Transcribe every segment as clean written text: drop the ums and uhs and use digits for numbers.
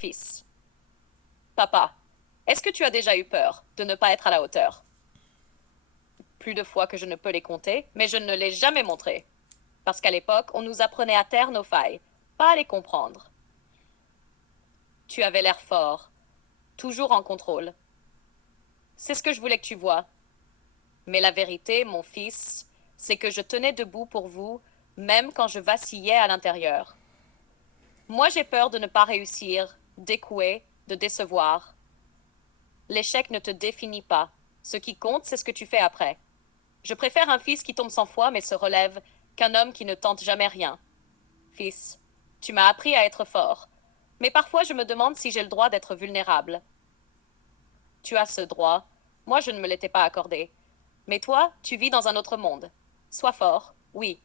fils. Papa, est-ce que tu as déjà eu peur de ne pas être à la hauteur? Plus de fois que je ne peux les compter, mais je ne l'ai jamais montré. Parce qu'à l'époque, on nous apprenait à taire nos failles, pas à les comprendre. Tu avais l'air fort, toujours en contrôle. C'est ce que je voulais que tu vois. Mais la vérité, mon fils, c'est que je tenais debout pour vous, même quand je vacillais à l'intérieur. Moi, j'ai peur de ne pas réussir, d'échouer, de décevoir. L'échec ne te définit pas. Ce qui compte, c'est ce que tu fais après. Je préfère un fils qui tombe 100 fois mais se relève qu'un homme qui ne tente jamais rien. Fils, tu m'as appris à être fort. Mais parfois je me demande si j'ai le droit d'être vulnérable. Tu as ce droit. Moi, je ne me l'étais pas accordé. Mais toi, tu vis dans un autre monde. Sois fort, oui.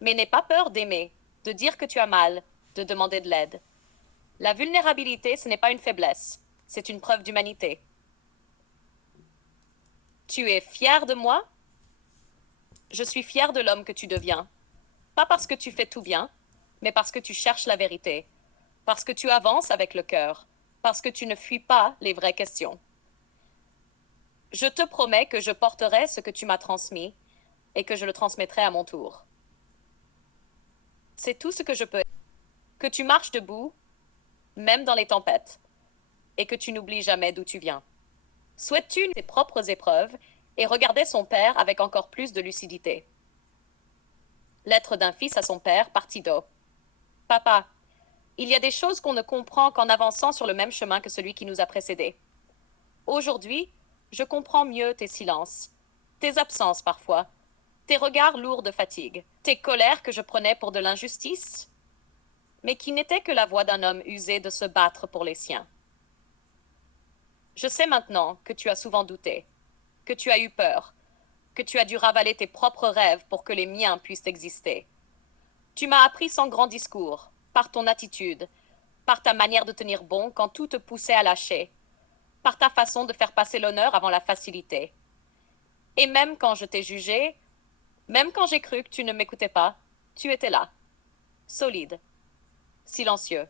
Mais n'aie pas peur d'aimer, de dire que tu as mal, de demander de l'aide. La vulnérabilité, ce n'est pas une faiblesse, c'est une preuve d'humanité. Tu es fier de moi? Je suis fier de l'homme que tu deviens. Pas parce que tu fais tout bien, mais parce que tu cherches la vérité, parce que tu avances avec le cœur, parce que tu ne fuis pas les vraies questions. Je te promets que je porterai ce que tu m'as transmis et que je le transmettrai à mon tour. C'est tout ce que je peux. Que tu marches debout, même dans les tempêtes, et que tu n'oublies jamais d'où tu viens. Souhaites-tu tes propres épreuves et regarder son père avec encore plus de lucidité? Lettre d'un fils à son père, partie d'O. Papa, il y a des choses qu'on ne comprend qu'en avançant sur le même chemin que celui qui nous a précédés. Aujourd'hui, je comprends mieux tes silences, tes absences parfois, tes regards lourds de fatigue, tes colères que je prenais pour de l'injustice, mais qui n'étaient que la voix d'un homme usé de se battre pour les siens. Je sais maintenant que tu as souvent douté, que tu as eu peur, que tu as dû ravaler tes propres rêves pour que les miens puissent exister. Tu m'as appris sans grand discours, par ton attitude, par ta manière de tenir bon quand tout te poussait à lâcher, par ta façon de faire passer l'honneur avant la facilité. Et même quand je t'ai jugé, même quand j'ai cru que tu ne m'écoutais pas, tu étais là, solide, silencieux,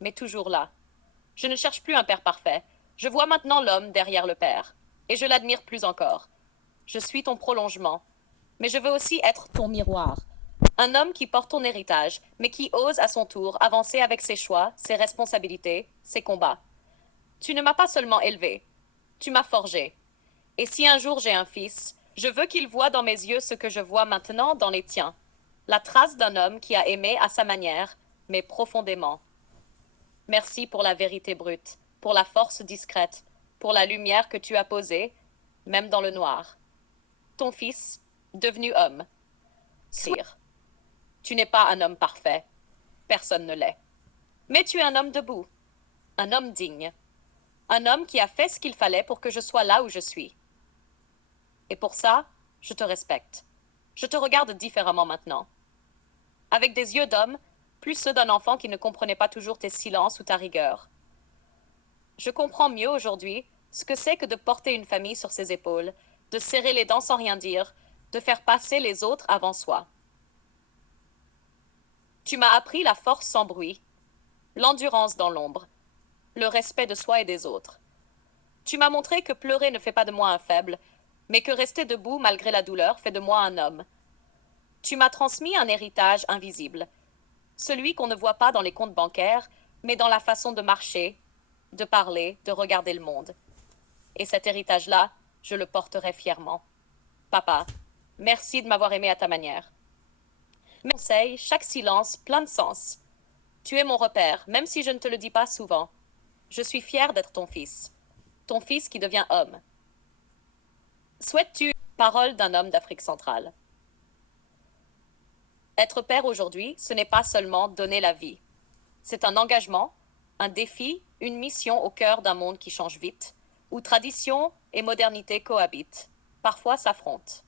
mais toujours là. Je ne cherche plus un père parfait. Je vois maintenant l'homme derrière le père, et je l'admire plus encore. Je suis ton prolongement, mais je veux aussi être ton miroir. Un homme qui porte ton héritage, mais qui ose à son tour avancer avec ses choix, ses responsabilités, ses combats. Tu ne m'as pas seulement élevé, tu m'as forgé. Et si un jour j'ai un fils, je veux qu'il voie dans mes yeux ce que je vois maintenant dans les tiens. La trace d'un homme qui a aimé à sa manière, mais profondément. Merci pour la vérité brute, pour la force discrète, pour la lumière que tu as posée, même dans le noir. Ton fils, devenu homme. Sire, tu n'es pas un homme parfait. Personne ne l'est. Mais tu es un homme debout, un homme digne, un homme qui a fait ce qu'il fallait pour que je sois là où je suis. Et pour ça, je te respecte. Je te regarde différemment maintenant. Avec des yeux d'homme, plus ceux d'un enfant qui ne comprenait pas toujours tes silences ou ta rigueur. Je comprends mieux aujourd'hui ce que c'est que de porter une famille sur ses épaules, de serrer les dents sans rien dire, de faire passer les autres avant soi. Tu m'as appris la force sans bruit, l'endurance dans l'ombre, le respect de soi et des autres. Tu m'as montré que pleurer ne fait pas de moi un faible, mais que rester debout malgré la douleur fait de moi un homme. Tu m'as transmis un héritage invisible, celui qu'on ne voit pas dans les comptes bancaires, mais dans la façon de marcher, de parler, de regarder le monde. Et cet héritage-là, je le porterai fièrement. Papa, merci de m'avoir aimé à ta manière. Mes conseils, chaque silence, plein de sens. Tu es mon repère, même si je ne te le dis pas souvent. Je suis fière d'être ton fils qui devient homme. Souhaites-tu parole d'un homme d'Afrique centrale? Être père aujourd'hui, ce n'est pas seulement donner la vie. C'est un engagement, un défi, une mission au cœur d'un monde qui change vite, où tradition et modernité cohabitent, parfois s'affrontent.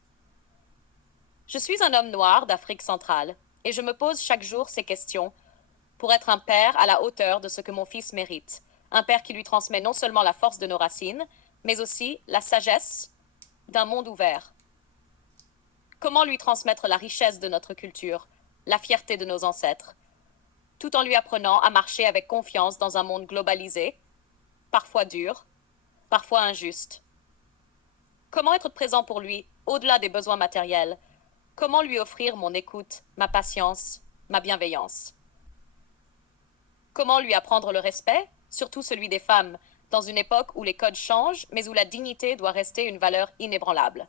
Je suis un homme noir d'Afrique centrale, et je me pose chaque jour ces questions pour être un père à la hauteur de ce que mon fils mérite, un père qui lui transmet non seulement la force de nos racines, mais aussi la sagesse d'un monde ouvert. Comment lui transmettre la richesse de notre culture, la fierté de nos ancêtres? tout en lui apprenant à marcher avec confiance dans un monde globalisé, parfois dur, parfois injuste. Comment être présent pour lui, au-delà des besoins matériels? Comment lui offrir mon écoute, ma patience, ma bienveillance? Comment lui apprendre le respect, surtout celui des femmes, dans une époque où les codes changent, mais où la dignité doit rester une valeur inébranlable?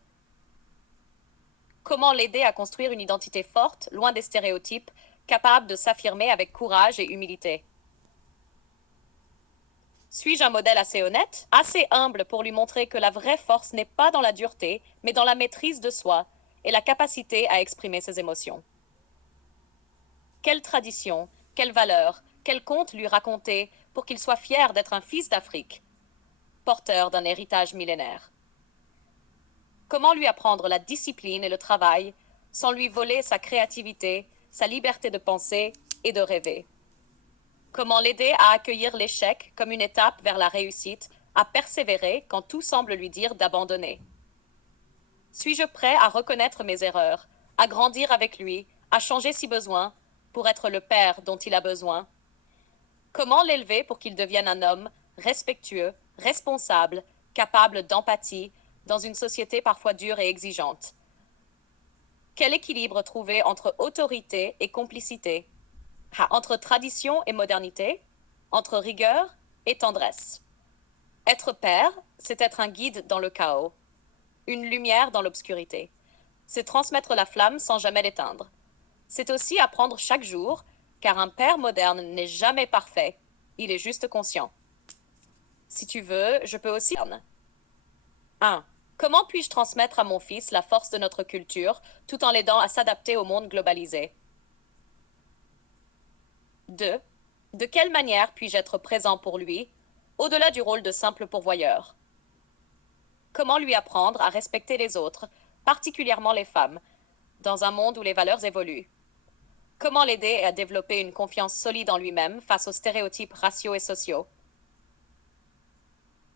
Comment l'aider à construire une identité forte, loin des stéréotypes, capable de s'affirmer avec courage et humilité? Suis-je un modèle assez honnête, assez humble pour lui montrer que la vraie force n'est pas dans la dureté, mais dans la maîtrise de soi et la capacité à exprimer ses émotions? Quelle tradition, quelle valeur, quel conte lui raconter pour qu'il soit fier d'être un fils d'Afrique, porteur d'un héritage millénaire? Comment lui apprendre la discipline et le travail sans lui voler sa créativité, sa liberté de penser et de rêver? Comment l'aider à accueillir l'échec comme une étape vers la réussite, à persévérer quand tout semble lui dire d'abandonner? Suis-je prêt à reconnaître mes erreurs, à grandir avec lui, à changer si besoin, pour être le père dont il a besoin? Comment l'élever pour qu'il devienne un homme respectueux, responsable, capable d'empathie, dans une société parfois dure et exigeante? Quel équilibre trouver entre autorité et complicité, entre tradition et modernité, entre rigueur et tendresse? Être père, c'est être un guide dans le chaos, une lumière dans l'obscurité. C'est transmettre la flamme sans jamais l'éteindre. C'est aussi apprendre chaque jour, car un père moderne n'est jamais parfait, il est juste conscient. Si tu veux, je peux aussi... 1. Comment puis-je transmettre à mon fils la force de notre culture, tout en l'aidant à s'adapter au monde globalisé? 2. De quelle manière puis-je être présent pour lui, au-delà du rôle de simple pourvoyeur? Comment lui apprendre à respecter les autres, particulièrement les femmes, dans un monde où les valeurs évoluent? Comment l'aider à développer une confiance solide en lui-même face aux stéréotypes raciaux et sociaux?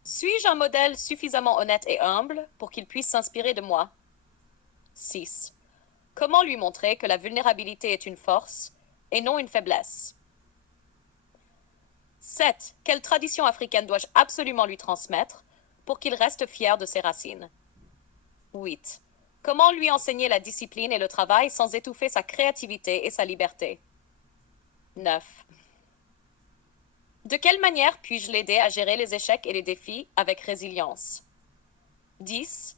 Suis-je un modèle suffisamment honnête et humble pour qu'il puisse s'inspirer de moi? 6. Comment lui montrer que la vulnérabilité est une force et non une faiblesse? 7. Quelle tradition africaine dois-je absolument lui transmettre pour qu'il reste fier de ses racines? 8. Comment lui enseigner la discipline et le travail sans étouffer sa créativité et sa liberté? 9. De quelle manière puis-je l'aider à gérer les échecs et les défis avec résilience? 10.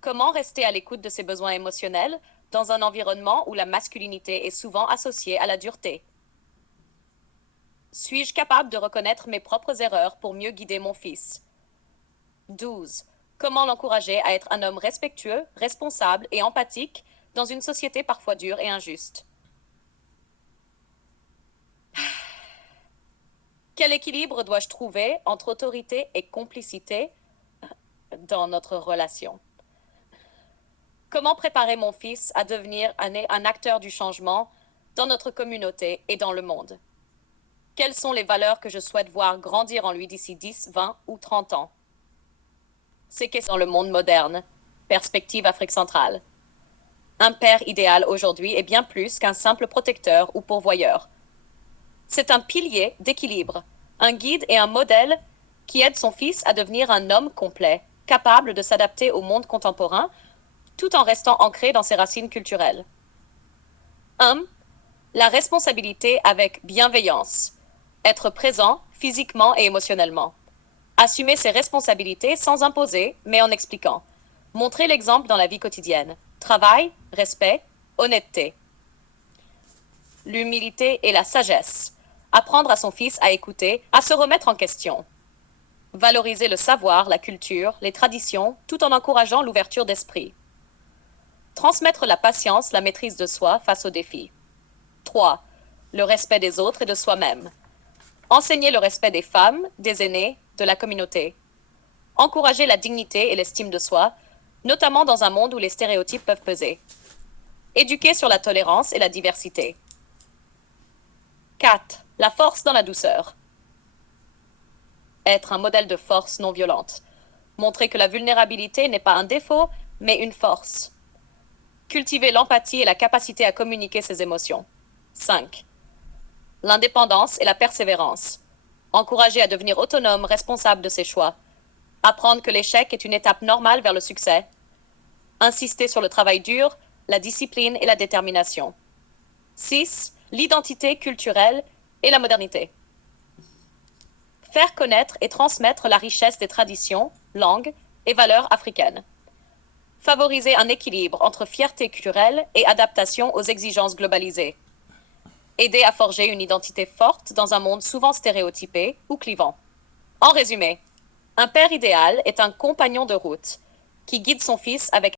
Comment rester à l'écoute de ses besoins émotionnels dans un environnement où la masculinité est souvent associée à la dureté? Suis-je capable de reconnaître mes propres erreurs pour mieux guider mon fils? 12. Comment l'encourager à être un homme respectueux, responsable et empathique dans une société parfois dure et injuste? Quel équilibre dois-je trouver entre autorité et complicité dans notre relation? Comment préparer mon fils à devenir un acteur du changement dans notre communauté et dans le monde? Quelles sont les valeurs que je souhaite voir grandir en lui d'ici 10, 20 ou 30 ans? C'est qu'est-ce dans le monde moderne? Perspective Afrique centrale. Un père idéal aujourd'hui est bien plus qu'un simple protecteur ou pourvoyeur. C'est un pilier d'équilibre, un guide et un modèle qui aide son fils à devenir un homme complet, capable de s'adapter au monde contemporain, tout en restant ancré dans ses racines culturelles. 1. La responsabilité avec bienveillance. Être présent physiquement et émotionnellement. Assumer ses responsabilités sans imposer, mais en expliquant. Montrer l'exemple dans la vie quotidienne. Travail, respect, honnêteté. L'humilité et la sagesse. Apprendre à son fils à écouter, à se remettre en question. Valoriser le savoir, la culture, les traditions, tout en encourageant l'ouverture d'esprit. Transmettre la patience, la maîtrise de soi face aux défis. 3. Le respect des autres et de soi-même. Enseigner le respect des femmes, des aînés, de la communauté. Encourager la dignité et l'estime de soi, notamment dans un monde où les stéréotypes peuvent peser. Éduquer sur la tolérance et la diversité. 4. La force dans la douceur. Être un modèle de force non violente. Montrer que la vulnérabilité n'est pas un défaut, mais une force. Cultiver l'empathie et la capacité à communiquer ses émotions. 5. l'indépendance et la persévérance. Encourager à devenir autonome, responsable de ses choix. Apprendre que l'échec est une étape normale vers le succès. Insister sur le travail dur, la discipline et la détermination. 6. L'identité culturelle et la modernité. Faire connaître et transmettre la richesse des traditions, langues et valeurs africaines. Favoriser un équilibre entre fierté culturelle et adaptation aux exigences globalisées. Aider à forger une identité forte dans un monde souvent stéréotypé ou clivant. En résumé, un père idéal est un compagnon de route qui guide son fils avec